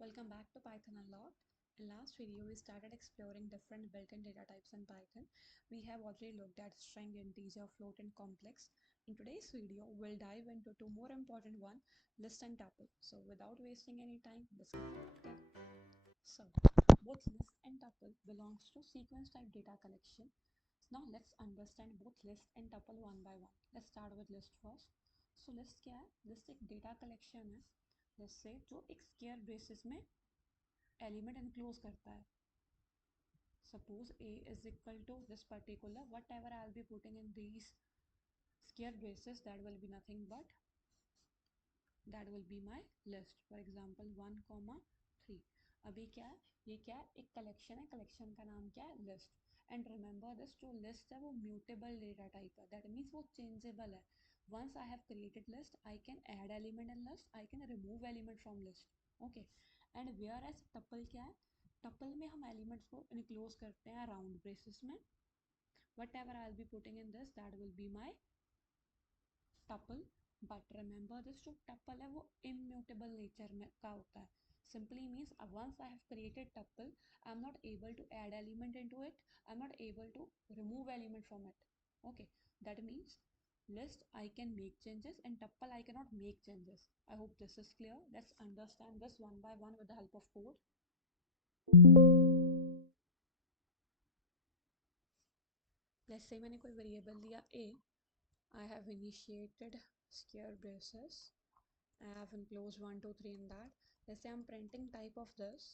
Welcome back to Python Unlocked. In last video, we started exploring different built-in data types in Python. We have already looked at string, integer, float, and complex. In today's video, we'll dive into two more important ones, list and tuple. So without wasting any time, let's get started. So both list and tuple belongs to sequence type data collection. Now let's understand both list and tuple one by one. Let's start with list first. So list क्या है? List एक data collection है, जैसे जो एक square basis में element enclose करता है. Suppose A is equal to this particular whatever I'll be putting in these square braces, that will be nothing but that will be my list. For example 1, 3. अभी क्या है, ये क्या है, एक कलेक्शन है, कलेक्शन का नाम क्या है, लिस्ट. एंड रिमेंबर दिस, जो लिस्ट है वो म्यूटेबल डेटा टाइप है, दैट मीन्स वो चेंजेबल है. once I have created list, I can add element in list, I can remove element from list. okay. And whereas tuple क्या है, tuple में हम एलिमेंट्स को इनक्लोज करते हैं राउंड ब्रेसेस में. What ever I will be putting in this, that will be my tuple. But remember this, जो tuple है वो इम्यूटेबल नेचर में का होता है. simply means once I have created tuple, I'm not able to add element into it, I'm not able to remove element from it. okay, that means list I can make changes and tuple I cannot make changes. I hope this is clear. Let's understand this one by one with the help of code. Let's say मैंने कोई variable दिया a, I have initiated square braces, I have enclosed 1 2 3 in that. Let's say I'm printing type of this.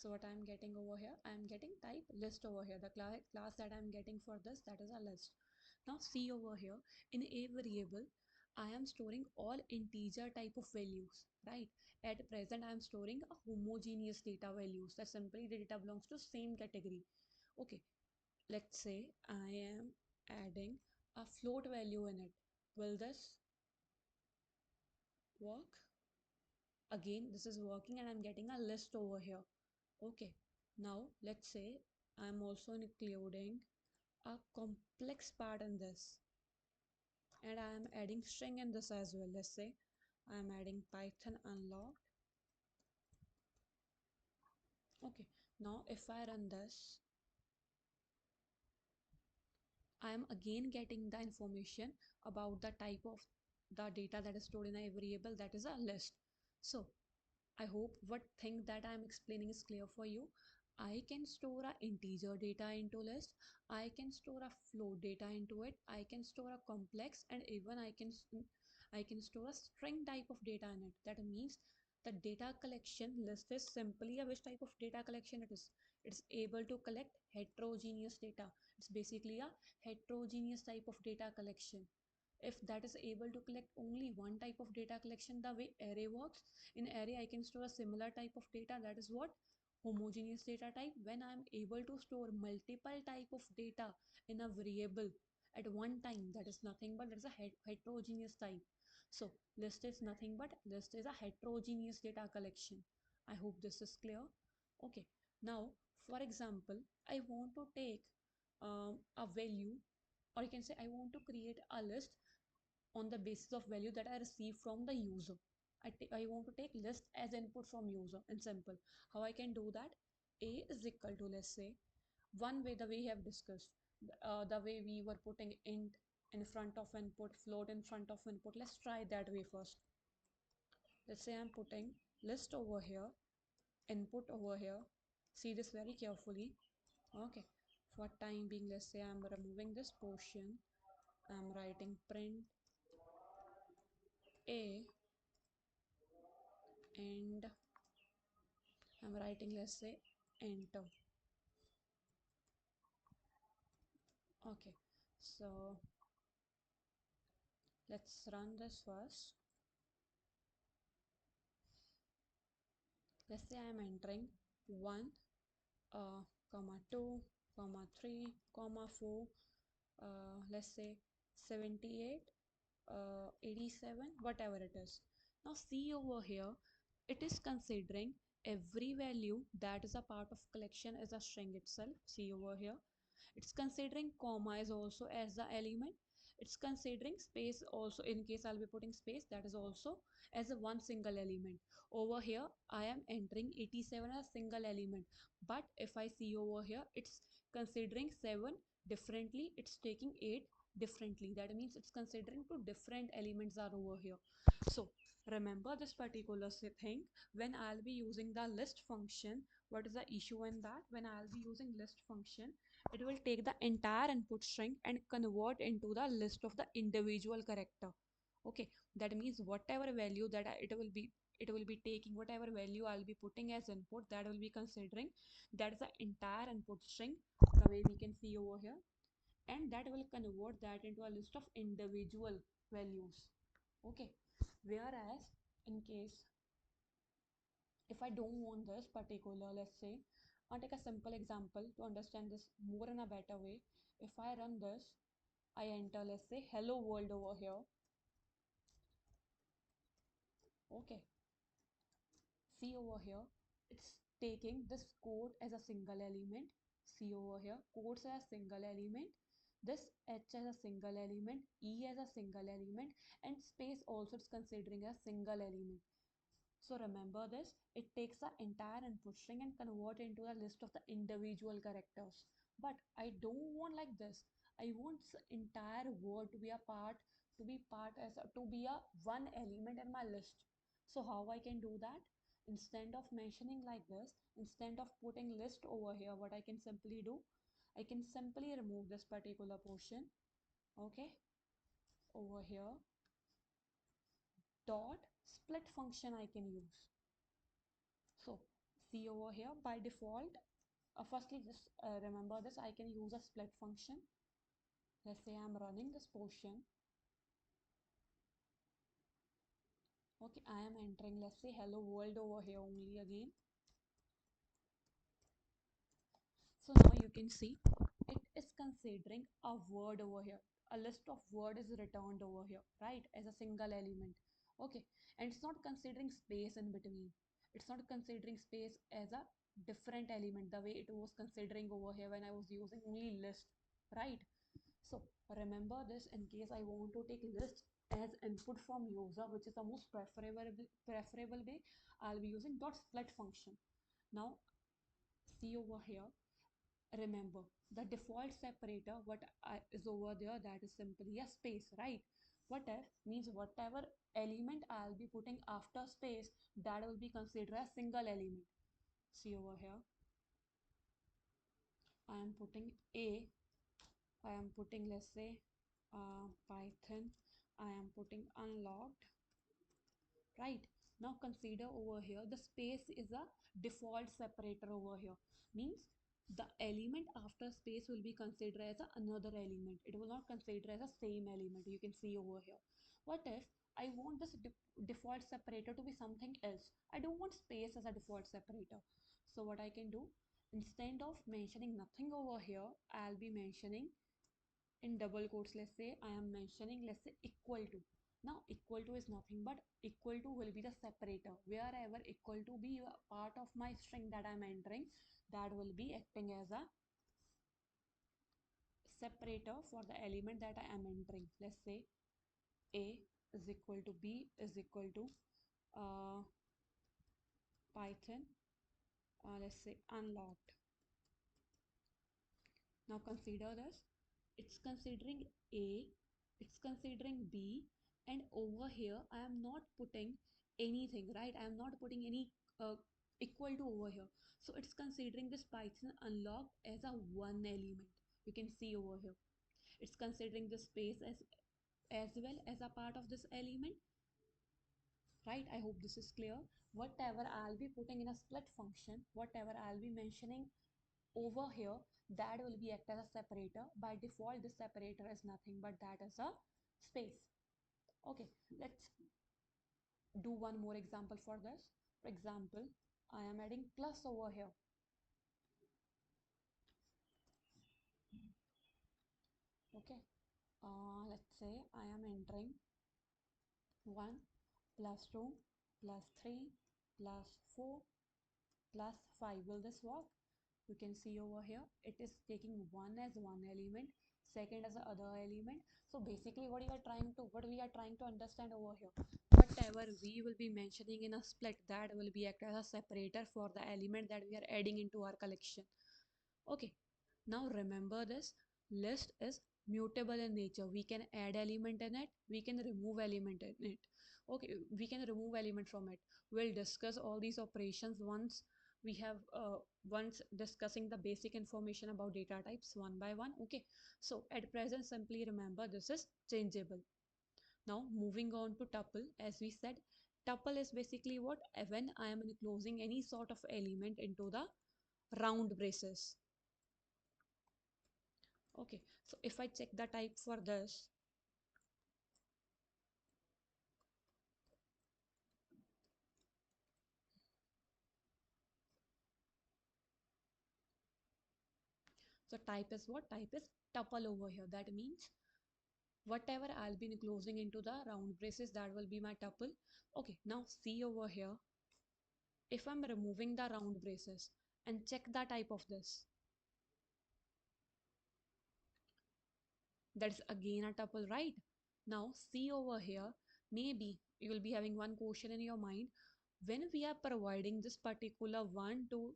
So what I'm getting over here, I'm getting type list over here. The class that I'm getting for this, that is a list. Now see over here, in a variable I am storing all integer type of values, right? At present I am storing a homogeneous data values, that simply the data belongs to same category. okay, let's say I am adding a float value in it. Will this work? Again, this is working and I'm getting a list over here. okay, now let's say I'm also including a complex part in this, and I am adding string in this as well. Let's say I'm adding Python unlocked. okay, now if I run this, I am again getting the information about the type of the data that is stored in a variable, that is a list. So I hope what thing that I am explaining is clear for you. I can store a integer data into list, I can store a float data into it, I can store a complex, and even I can store a string type of data in it. That means the data collection list is simply a which type of data collection it is. It's able to collect heterogeneous data. It's basically a heterogeneous type of data collection. If that is able to collect only one type of data collection, the way array works, in array I can store a similar type of data, that is what homogeneous data type. When I am able to store multiple type of data in a variable at one time, that is nothing but that is a heterogeneous type. So list is nothing but list is a heterogeneous data collection. I hope this is clear. okay, now for example I want to take a value, or you can say I want to create a list on the basis of value that I receive from the user. I want to take list as input from user. In simple, how I can do that, a is equal to, let's say, one way, the way we have discussed, the way we were putting int in front of input, float in front of input. Let's try that way first. Let's say I'm putting list over here, input over here. See this very carefully. okay, for time being, let's say I'm removing this portion, I'm writing print a, and I'm writing, let's say, enter. okay, so let's run this first. Let's say I'm entering 1 comma 2 comma 3 comma 4, let's say 78, 87, whatever it is. Now see over here, it is considering every value that is a part of collection as a string itself. See over here, it's considering comma is also as the element, It's considering space also. In case I'll be putting space, that is also as a one single element. Over here I am entering 87 as a single element, but if I see over here, it's considering 7 differently, it's taking 8 differently. That means it's considering two different elements are over here. So remember this particular thing. When I'll be using the list function, what is the issue in that? When I'll be using list function, it will take the entire input string and convert into the list of the individual character. Okay, that means whatever value that it will be taking, whatever value I'll be putting as input, that will be considering that is the entire input string, the way we can see over here, and that will convert that into a list of individual values. Okay, whereas in case if I don't want this particular, let's say, I'll take a simple example to understand this more in a better way. If I run this, I enter, let's say, hello world over here. Okay, see over here, it's taking this code as a single element. See over here, codes as a single element, this H as a single element, E as a single element, and space also it's considering a single element. So remember this, it takes the entire input string and convert into a list of the individual characters. But I don't want like this. I want the entire word to be a part, to be a one element in my list. So how I can do that? Instead of mentioning like this, instead of putting list over here, what I can simply do, I can simply remove this particular portion. Okay, over here, dot split function I can use. So see over here, by default, firstly just remember this, I can use a split function. Let's say I'm running this portion. Okay, I am entering, let's say, hello world over here only again. So now you can see it is considering a word over here. A list of word is returned over here, right, as a single element. Okay, and it's not considering space in between. It's not considering space as a different element the way it was considering over here when I was using only list, right? So remember this, in case I want to take list as input from user, which is the most preferable way, I'll be using dot split function. Now see over here, remember the default separator is over there, that is simply a space, right? What if means whatever element I'll be putting after space, that will be considered a single element. See over here, I am putting a, I am putting, let's say, Python, I am putting unlocked, right? Now consider over here, the space is a default separator over here, means the element after space will be considered as another element, it will not consider as a same element. You can see over here, what if I want this default separator to be something else? I don't want space as a default separator. So what I can do, instead of mentioning nothing over here, I'll be mentioning in double quotes, let's say I am mentioning, let's say, equal to. Now equal to is nothing but equal to will be the separator. Wherever equal to be a part of my string that I'm entering, that will be acting as a separator for the element that I am entering. Let's say a is equal to b is equal to uh, Python, let's say unlocked. Now consider this, it's considering A, it's considering B, and over here I am not putting anything, right? I am not putting any equal to over here. So it's considering this Python unlocked as a one element. You can see over here. It's considering the space as well as a part of this element, right? I hope this is clear. Whatever I'll be putting in a split function, whatever I'll be mentioning over here, that will be act as a separator. By default this separator is nothing but that is a space. Okay, let's do one more example for this. For example, I am adding plus over here. Okay, let's say I am entering 1 plus 2 plus 3 plus 4 plus 5. Will this work? You can see over here it is taking 1 as one element, second as the other element. So basically what we are trying to understand over here, whatever we will be mentioning in a split, that will be act as a separator for the element that we are adding into our collection. Okay, now remember this, list is mutable in nature. We can add element in it, we can remove element in it. Okay, we can remove element from it. We'll discuss all these operations once we have once discussing the basic information about data types one by one. Okay, so at present simply remember this is changeable. Now moving on to tuple, as we said, tuple is basically what, when I am enclosing any sort of element into the round braces. Okay, so if I check the type for this, so type is what? Type is tuple over here. That means whatever I'll be enclosing into the round braces, that will be my tuple. Okay, now see over here, if I'm removing the round braces and check the type of this, that's again a tuple, right? Now see over here, maybe you will be having one question in your mind, when we are providing this particular one to,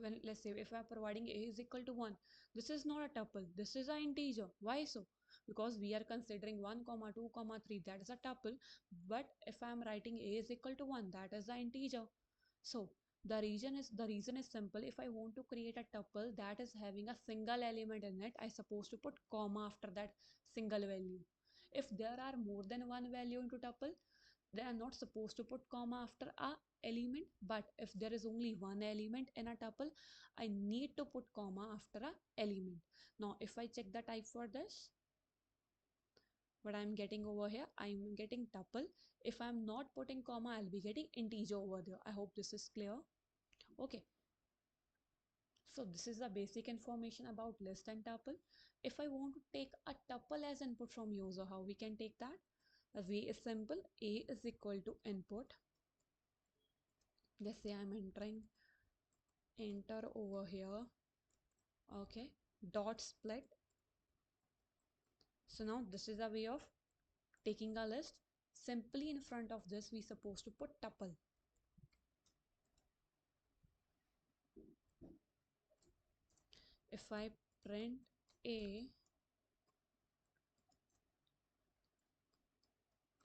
when let's say if I'm providing a is equal to 1, this is not a tuple, this is an integer. Why so? Because we are considering 1 comma 2 comma 3, that is a tuple. But if I'm writing a is equal to 1, that is an integer. So the reason is simple. If I want to create a tuple that is having a single element in it, I supposed to put comma after that single value. If there are more than one value into tuple, they are not supposed to put comma after a element. But if there is only one element in a tuple, I need to put comma after a element. Now if I check the type for this, what I'm getting over here, I'm getting tuple. If I'm not putting comma, I'll be getting integer over there. I hope this is clear. Okay, so this is the basic information about list and tuple. If I want to take a tuple as input from user, how we can take that? The way is simple. A is equal to input. Let's say I'm entering, enter over here. Okay, dot split. So now this is a way of taking a list. Simply in front of this we supposed to put tuple. If I print a,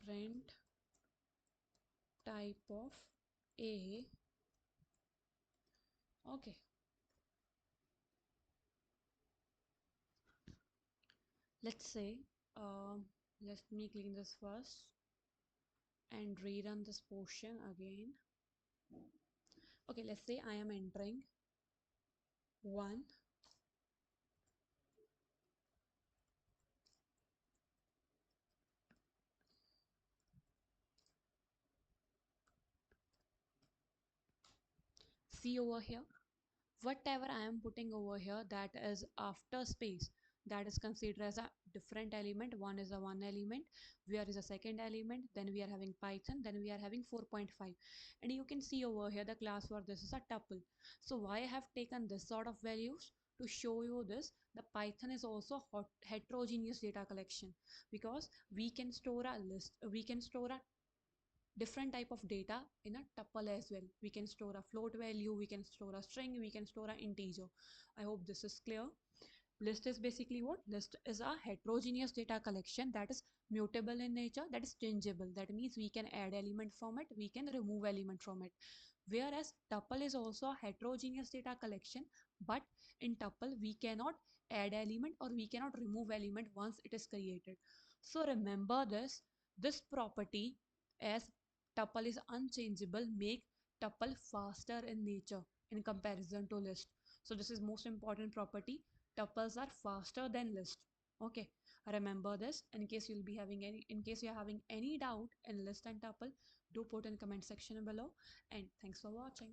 print type of a, okay, let's say let me clean this first and rerun this portion again. Okay, let's say I am entering 1, see over here, whatever I am putting over here, that is after space, that is considered as a different element. One is a one element, where is a second element, then we are having Python, then we are having 4.5. And you can see over here the class for this is a tuple. So why I have taken this sort of values? To show you this, the Python is also heterogeneous data collection, because we can store a list, we can store a different type of data in a tuple as well. We can store a float value, we can store a string, we can store an integer. I hope this is clear. List is basically what? List is a heterogeneous data collection that is mutable in nature, that is changeable. That means we can add element from it, we can remove element from it. Whereas tuple is also a heterogeneous data collection, but in tuple we cannot add element or we cannot remove element once it is created. So remember this property, as tuple is unchangeable, make tuple faster in nature in comparison to list. So this is most important property. Tuples are faster than list. Okay, remember this. In case you're having any doubt in list and tuple, do put in comment section below. And thanks for watching.